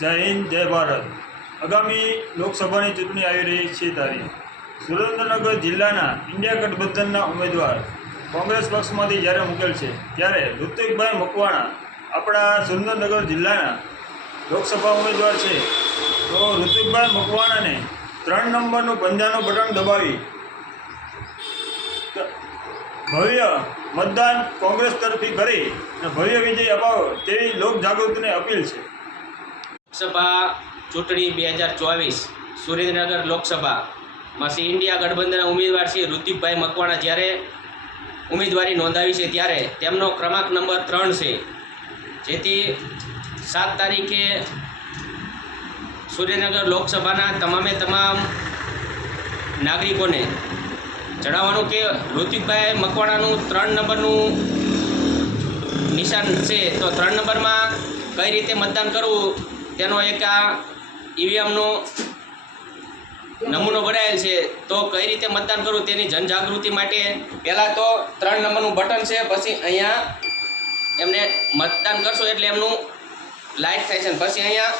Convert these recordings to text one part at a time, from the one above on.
જય હિન્દ, જય ભારત. આગામી લોકસભાની ચૂંટણી આવી રહી છે ત્યારે સુરેન્દ્રનગર જિલ્લાના ઇન્ડિયા ગઠબંધનના ઉમેદવાર કોંગ્રેસ પક્ષમાંથી જ્યારે મુકેલ છે ત્યારે ઋત્વિકભાઈ મકવાણા આપણા સુરેન્દ્રનગર જિલ્લાના લોકસભા ઉમેદવાર છે. તો ઋત્વિકભાઈ મકવાણાને 3 નંબરનું પંજાનું બટન દબાવી ભવ્ય મતદાન કોંગ્રેસ તરફી કરી અને ભવ્ય વિજય અપાવો તેવી લોકજાગૃતિની અપીલ છે. લોકસભા ચૂંટણી 2024 સુરેન્દ્રનગર લોકસભામાં શ્રી ઇન્ડિયા ગઠબંધનના ઉમેદવાર શ્રી ઋત્વિકભાઈ મકવાણા જ્યારે ઉમેદવારી નોંધાવી છે ત્યારે તેમનો ક્રમાંક નંબર 3 છે. જેથી 7 તારીખે સુરેન્દ્રનગર લોકસભાના તમામ નાગરિકોને જણાવવાનું કે ઋત્વિકભાઈ મકવાણાનું 3 નંબરનું નિશાન છે. તો 3 નંબરમાં કઈ રીતે મતદાન કરવું તેનો એક આ ઈવીએમનો નમૂનો બનાવેલ છે. તો કઈ રીતે મતદાન કરવું તેની જનજાગૃતિ માટે પહેલાં તો 3 નંબરનું બટન છે, પછી અહીંયા એમને મતદાન કરશો એટલે એમનું લાઇટ થાય છે, પછી અહીંયા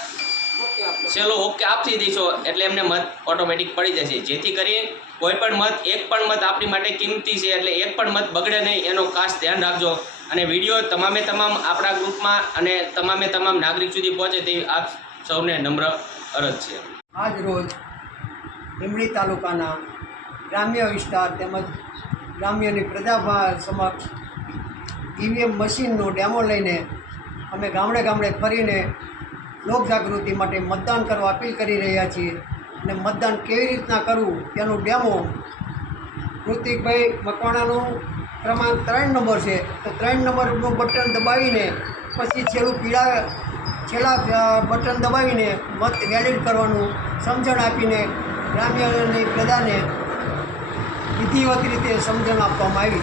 ચલો ઓકે આપી દઈશો એટલે એમને મત ઓટોમેટિક પડી જશે. જેથી કરી કોઈ પણ મત, એક પણ મત આપણી માટે કિંમતી છે, એટલે એક પણ મત બગડે નહીં એનો ખાસ ધ્યાન રાખજો. અને વિડીયો તમામ આપણા ગ્રુપમાં અને તમામ નાગરિક સુધી પહોંચે તેવી આપ સૌને નમ્ર અરજ છે. આજ રોજ લીંબડી તાલુકાના ગ્રામ્ય વિસ્તાર તેમજ ગ્રામ્યની પ્રજા સમક્ષ ઈવીએમ મશીનનો ડેમો લઈને અમે ગામડે ફરીને લોકજાગૃતિ માટે મતદાન કરવા અપીલ કરી રહ્યા છીએ. અને મતદાન કેવી રીતના કરવું તેનું ડેમો ઋત્વિકભાઈ મકવાણાનું ક્રમાંક 3 નંબર છે. તો 3 નંબરનું બટન દબાવીને પછી છેલ્લા બટન દબાવીને મત વેલિડ કરવાનું સમજણ આપીને ગ્રામ્યની પ્રજાને વિધિવત રીતે સમજણ આપવામાં આવી.